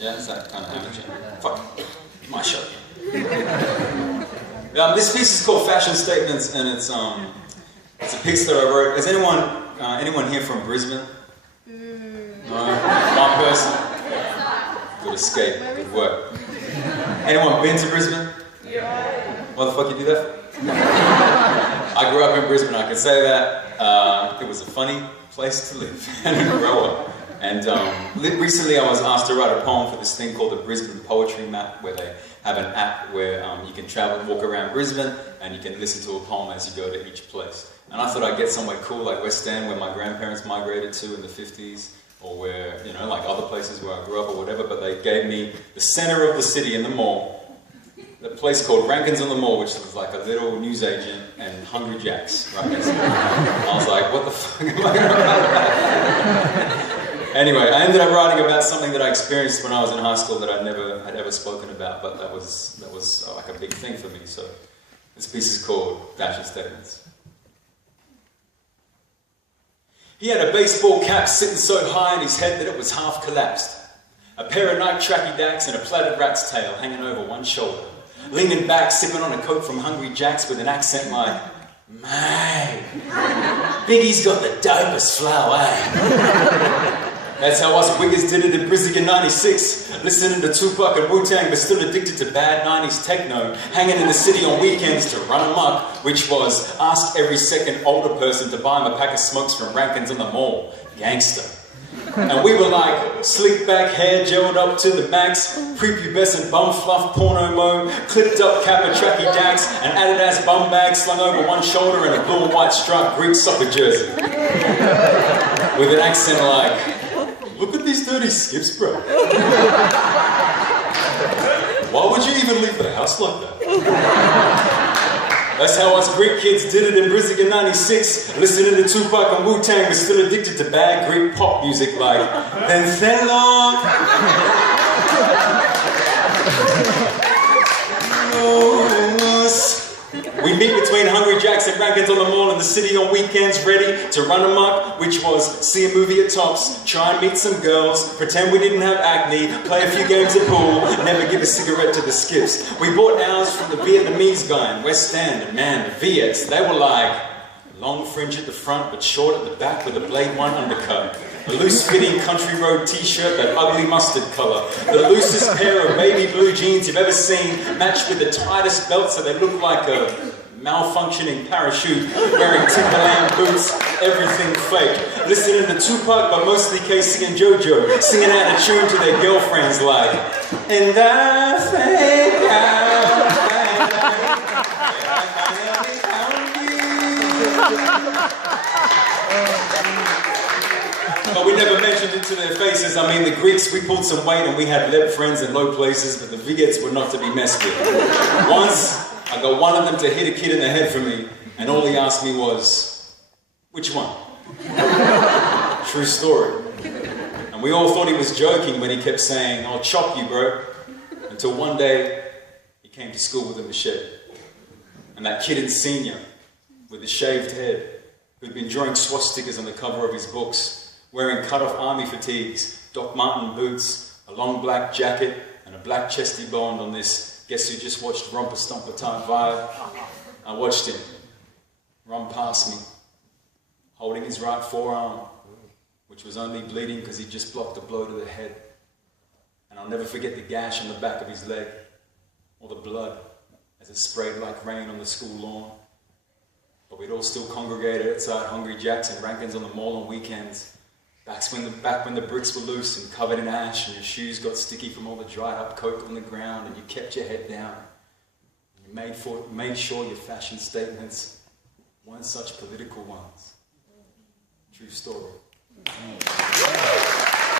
Yeah, is that kind of amateur? Fuck, my show. This piece is called Fashion Statements, and it's a piece that I wrote. Is anyone here from Brisbane? No? One person? Good escape, good work. Anyone been to Brisbane? Yeah. What the fuck you do that for? I grew up in Brisbane, I can say that. It was a funny place to live and grow up. And recently I was asked to write a poem for this thing called the Brisbane Poetry Map, where they have an app where you can walk around Brisbane, and you can listen to a poem as you go to each place. And I thought I'd get somewhere cool like West End, where my grandparents migrated to in the 50s, or where, you know, like other places where I grew up or whatever, but they gave me the center of the city in the mall, the place called Rankins on the Mall, which was like a little newsagent, and Hungry Jack's right next to it. I was like, what the fuck am I going to write about? Anyway, I ended up writing about something that I experienced when I was in high school that I never had ever spoken about, but that was like a big thing for me. So this piece is called Fashion Statements. He had a baseball cap sitting so high in his head that it was half collapsed. A pair of Nike tracky dacks and a plaited rat's tail hanging over one shoulder. Leaning back, sipping on a Coke from Hungry Jack's with an accent like, mate, Biggie's got the dopest flow, eh? That's how us wiggers did it in Brisbane in '96. Listening to Tupac and Wu-Tang, but still addicted to bad '90s techno. Hanging in the city on weekends to run amok, which was ask every second older person to buy him a pack of smokes from Rankins on the Mall. Gangster. And we were like, slick back hair gelled up to the max, prepubescent bum fluff porno mo, clipped up Kappa tracky dacks, an Adidas bum bag slung over one shoulder and a blue and white striped Greek soccer jersey. With an accent like, look at these dirty skips, bro. Why would you even leave the house like that? That's how us Greek kids did it in Brisbane in '96, listening to Tupac and Wu-Tang, but still addicted to bad Greek pop music like Pencelon. We meet between Hungry Jack's and Rankins on the Mall in the city on weekends, ready to run amok, which was see a movie at Tops, try and meet some girls, pretend we didn't have acne, play a few games of pool, never give a cigarette to the skips. We bought ours from the Vietnamese guy in West End, and man, the VX, they were like long fringe at the front but short at the back with a Blade 1 undercut. A loose-fitting country road t-shirt, that ugly mustard colour. The loosest pair of baby blue jeans you've ever seen, matched with the tightest belt so they look like a malfunctioning parachute, wearing Timberland boots, everything fake. Listening to Tupac, but mostly Casey and JoJo, singing out of tune to their girlfriends like, and I think But we never mentioned it to their faces. I mean, the Greeks, we pulled some weight and we had leb friends in low places, but the Vigets were not to be messed with. Once, I got one of them to hit a kid in the head for me, and all he asked me was, which one? True story. And we all thought he was joking when he kept saying, I'll chop you, bro. Until one day, he came to school with a machete. And that kid in senior, with a shaved head, who'd been drawing swastikas on the cover of his books, wearing cut-off army fatigues, Doc Marten boots, a long black jacket, and a black chesty bond on this guess who just watched Romper Stomper type vibe. I watched him run past me, holding his right forearm, which was only bleeding because he just blocked a blow to the head. And I'll never forget the gash on the back of his leg, or the blood as it sprayed like rain on the school lawn. But we'd all still congregated outside Hungry Jack's and Rankins on the Mall on weekends. Back when the bricks were loose and covered in ash, and your shoes got sticky from all the dried up coke on the ground, and you kept your head down. You made sure your fashion statements weren't such political ones. True story.